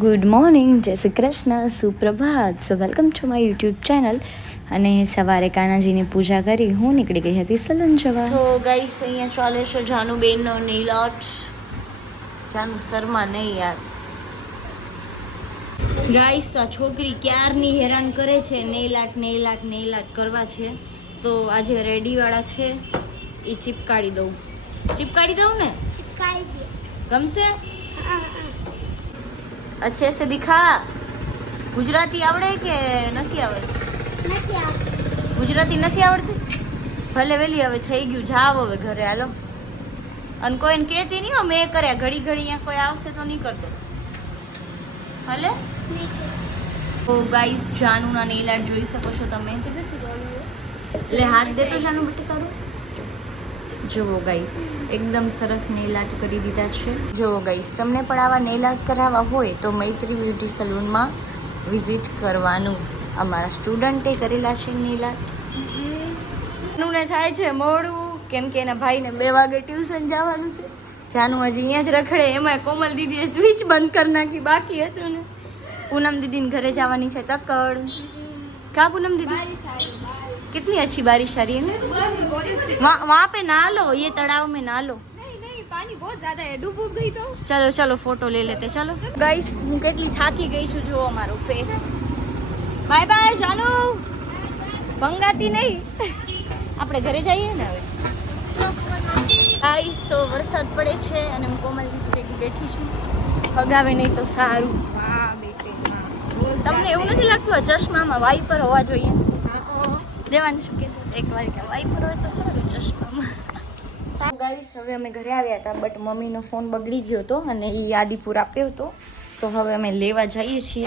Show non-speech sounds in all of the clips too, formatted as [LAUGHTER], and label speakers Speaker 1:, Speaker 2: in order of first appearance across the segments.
Speaker 1: Good morning જય Shri Krishna સુપ્રભાત. So welcome to my YouTube channel અને સવારે કાનાજીની પૂજા કરી હું નીકળી ગઈ હતી સલૂન જવા.
Speaker 2: સો ગાઈસ અહીંયા ચાલે છે જાનુબેનનો નેલ આર્ટ જાનુ શર્મા નહીં યાર. ગાઈસ તો આ છોકરી ક્યારની હેરાન કરે છે? Nail art nail art nail art કરવા છે. તો આજે રેડી વાળા છે. એ ચીપકાડી દઉં. ચીપકાડી દઉં ને? ગમશે? અચ્છે સે દિખા ગુજરાતી આવડે કે નથી આવડે ગુજરાતી નથી આવડતી ભલે વેલી હવે થઈ ગયું જાવ હવે ઘરે હાલો અને કોઈને કહેતી નહીં હો મેં કર્યા ઘડી ઘડી અહીંયા કોઈ આવશે તો નહીં કરતો ભલે તો ગાઈસ જાનુના નેલ આર્ટ જોઈ શકો છો તમે એટલે હાથ દેતો જાનુ બેટે તારું જુઓ ગાઈસ એકદમ સરસ નેલ આર્ટ કરી દીધા છે. જુઓ ગાઈસ તમને પણ આવા નેલ આર્ટ કરાવવા હોય તો મૈત્રી બ્યુટી સલૂનમાં વિઝિટ કરવાનું. અમારા સ્ટુડન્ટે કરેલા છે નેલ આર્ટ ને થાય છે મોડું, કેમ કે એના ભાઈને બે વાગે ટ્યુશન જવાનું છે. જાનું હજી અહીંયા જ રખડે એમાં કોમલ દીદીએ સ્વિચ બંધ કરી નાખી, બાકી હતું ને. પૂનમ દીદીને ઘરે જવાની છે તકડ. કા પૂનમ દીદી? कितनी अच्छी बारिश आ रही है ना वहाँ वहाँ पे नहा लो ये तालाब में नहा लो
Speaker 3: पानी बहुत ज्यादा है डूब उब गई तो
Speaker 2: ચલો ચલો ફોટો લઈ લેતે ચલો ગાઈસ હું કેટલી થાકી ગઈ છું જુઓ મારો ફેસ બાય બાય જાનુ ભંગાતી નહીં આપણે ઘરે જઈએ ને હવે ગાઈસ તો વરસાદ પડે છે અને હું કોમલ દીદી ભેગી બેઠી છું ફગાવે નહીં તો સારું તમને એવું નથી લાગતું આ ચશ્મામાં વાઈપર હોવા જોઈએ કીધું એક વાર કે વાઈપર હોય તો સારું ચશ્મામાં. ગાઈસ, હવે અમે ઘરે આવ્યા હતા બટ મમ્મીનો ફોન બગડી ગયો હતો અને એ આદિપુર આપ્યો હતો. તો હવે અમે લેવા જઈએ છીએ.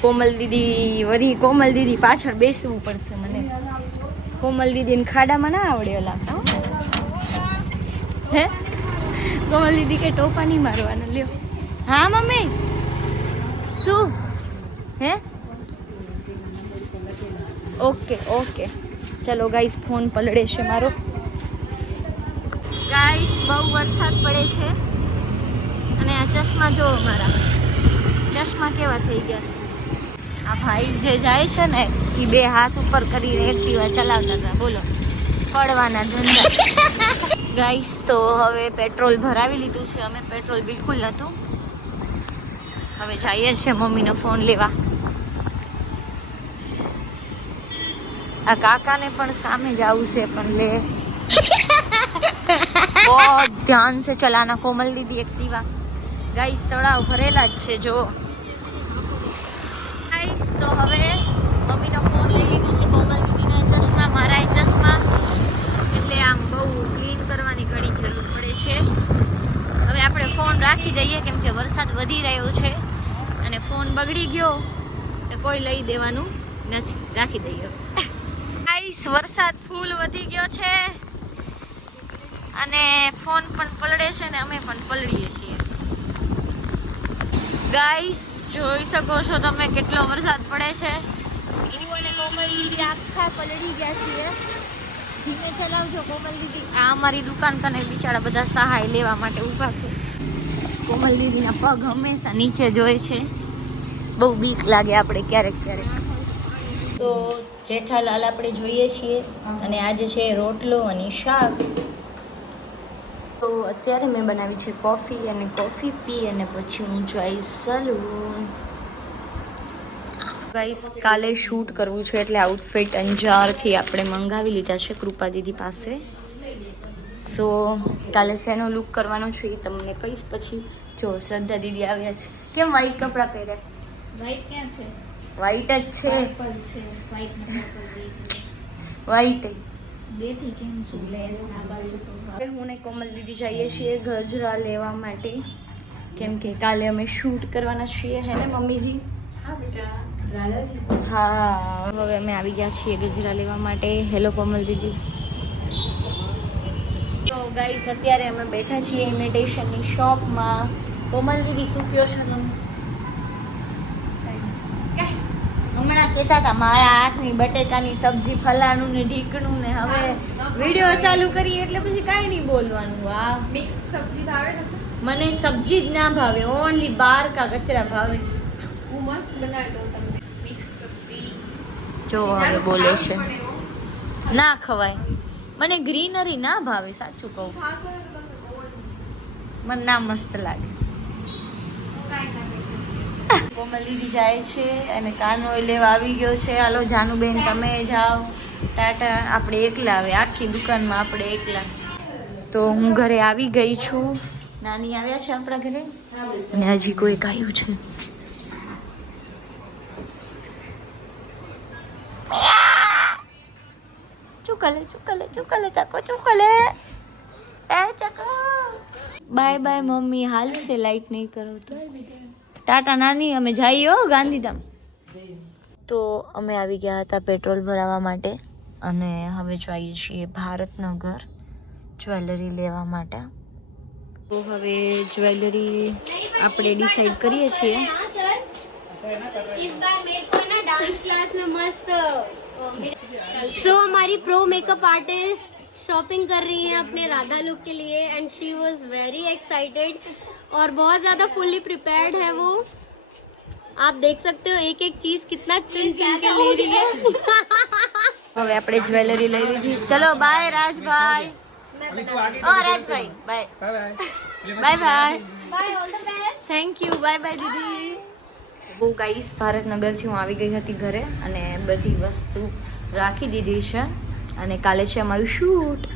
Speaker 2: કોમલ દીદી, વરી કોમલ દીદી પાછળ બેસવું પડશે મને. કોમલ દીદીને ખાડામાં ના આવડે ઓલા. હે? કોમલ દીદી કે ટોપા નહીં મારવાના, લ્યો. હા, મમ્મી? શું? હે? Okay okay. ચલો ગાઈસ ફોન પલળે છે મારો. ગાઈસ બહુ વરસાદ પડે છે. અને આ ચશ્મા જો મારા. ચશ્મા કેવા થઈ ગયા છે. આ ભાઈ જે જાય છે ને એ બે હાથ ઉપર કરીને એક્ટિવા ચલાવતા હતા. બોલો. પડવાના ધંધા. ગાઈસ તો હવે પેટ્રોલ ભરાવી લીધું છે. અમે પેટ્રોલ બિલકુલ નહોતું. હવે જઈએ છે મમ્મીનો ફોન લેવા. આ કાકાને પણ સામે જ આવું છે, પણ લે. બહુ ધ્યાન સે ચલાના કોમલ દીદી એક્ટિવા ગાઈસ તળાવ ભરેલા જ છે, જો. ગાઈસ તો હવે મમ્મીનો ફોન લઈ લીધો છે, કોમલ દીદીના ચશ્મા મારા ચશ્મા. એટલે આમ બહુ ક્લીન કરવાની ઘણી જરૂર પડે છે. હવે આપણે ફોન રાખી દઈએ, કેમ કે વરસાદ વધી રહ્યો છે, અને ફોન બગડી ગયો, તો કોઈ લઈ દેવાનું નથી. રાખી દઈએ. ગાઈસ વરસાદ ફૂલ વધી ગયો છે. અને ફોન પણ પલળે છે ને અમે પણ પલળીએ છીએ. ગાઈસ જોઈ શકો છો તમે કેટલો વરસાદ પડે છે. આખા પલળી ગયા છીએ. ધીમે ચલાવજો કોમલ દીદી આ અમારી દુકાન કને બિચારા બધા સહાય લેવા માટે ઊભા છે. કોમલ દીદીના પગ હંમેશા નીચે જોય છે. બહુ બીક લાગે આપણે ક્યારેક ક્યારેક. તો જેઠાલાલ આપણે જોઈએ છીએ અને આજે છે રોટલો અને શાક. તો અત્યારે મેં બનાવી છે કોફી અને કોફી પી અને પછી હું જઈશ સલૂન. ગાઈસ કાલે શૂટ કરવું છે એટલે આઉટફિટ અંજારથી આપણે મંગાવી લીધા છે કૃપા દીદી પાસે. સો કાલે શેનો લુક કરવાનો છે એ તમને કહીશ પછી. જો શ્રદ્ધા દીદી આવ્યા છે. કેમ વ્હાઈટ કપડાં પહેર્યા? વ્હાઈટ ક્યાં છે?
Speaker 3: વાઈટ જ છે. વાઈટ
Speaker 2: છે. હું. ને કોમલ દીદી જઈએ છીએ ગજરા લેવા માટે. કેમ કે કાલે અમે શૂટ કરવાના છીએ હે મમ્મીજી?
Speaker 3: હા
Speaker 2: અમે આવી ગયા છીએ ગજરા લેવા માટે. હેલો કોમલ દીદી. તો ગાઈસ અત્યારે અમે બેઠા છીએ ઇમિટેશનની શોપમાં કોમલ દીદી શું કયો છો તમે? કહેતા હતા મારા હાથની બટેકાની સબ્જી ફલાણું ને ઢીકણું ને હવે વીડિયો ચાલુ કરીએ એટલે પછી કાંઈ નહીં બોલવાનું. આ
Speaker 3: મિક્સ સબ્જી ભાવે
Speaker 2: મને સબ્જી જ ના ભાવે ઓનલી બાર કા કચરા ભાવે.
Speaker 3: હું મસ્ત બનાવી દઉં તમને. મિક્સ સબ્જી.
Speaker 2: જો હવે બોલે છે. ના ખવાય. મને ગ્રીનરી ના ભાવે સાચું કહું. મને ના મસ્ત લાગે.
Speaker 3: કાંઈ
Speaker 2: કોમલ દીદી જાય છે અને કાનો લેવા આવી ગયો છે. હાલો, જાનુબેન, તમે જાઓ. ટાટા, આપણે એકલા આવે આખી દુકાનમાં આપણે એકલા. તો હું ઘરે આવી ગઈ છું. નાની આવ્યા છે આપણા ઘરે? અને હજી કોઈ આવ્યું છે. ચુકલે ચુકલે ચુકલે, ચાકો, ચુકલે. એ, ચાકો. Bye bye, mummy. હાલ છે લાઈટ નહીં કરો તો. ટાટા નાની અમે જઈએ હો ગાંધીધામ તો અમે આવી ગયા હતા પેટ્રોલ ભરાવવા માટે અને હવે જઈએ છીએ ભારતનગર જ્વેલરી લેવા માટે તો હવે જ્વેલરી આપણે ડિસાઈડ કરીએ છીએ
Speaker 4: इस बार मेरे को ना डांस क्लास में मस्त सो हमारी प्रो मेकअप आर्टिस्ट शॉपिंग कर रही है अपने राधा लुक के लिए and she was very excited और बहुत ज्यादा फुल्ली प्रिपेयर्ड है वो आप देख सकते हो एक एक चीज कितना चुन चुन के ले रही है [LAUGHS]
Speaker 2: હવે આપણે જ્વેલરી લઈ લીધી ચલો બાય રાજભાઈ ઓ Rajbhai bye bye bye
Speaker 4: bye all the best
Speaker 2: thank you bye bye દીદી બહુ ગાઈસ ભારતનગરથી હું આવી ગઈ હતી ઘરે અને બધી વસ્તુ રાખી દીધી છે અને કાલે છે અમારું શૂટ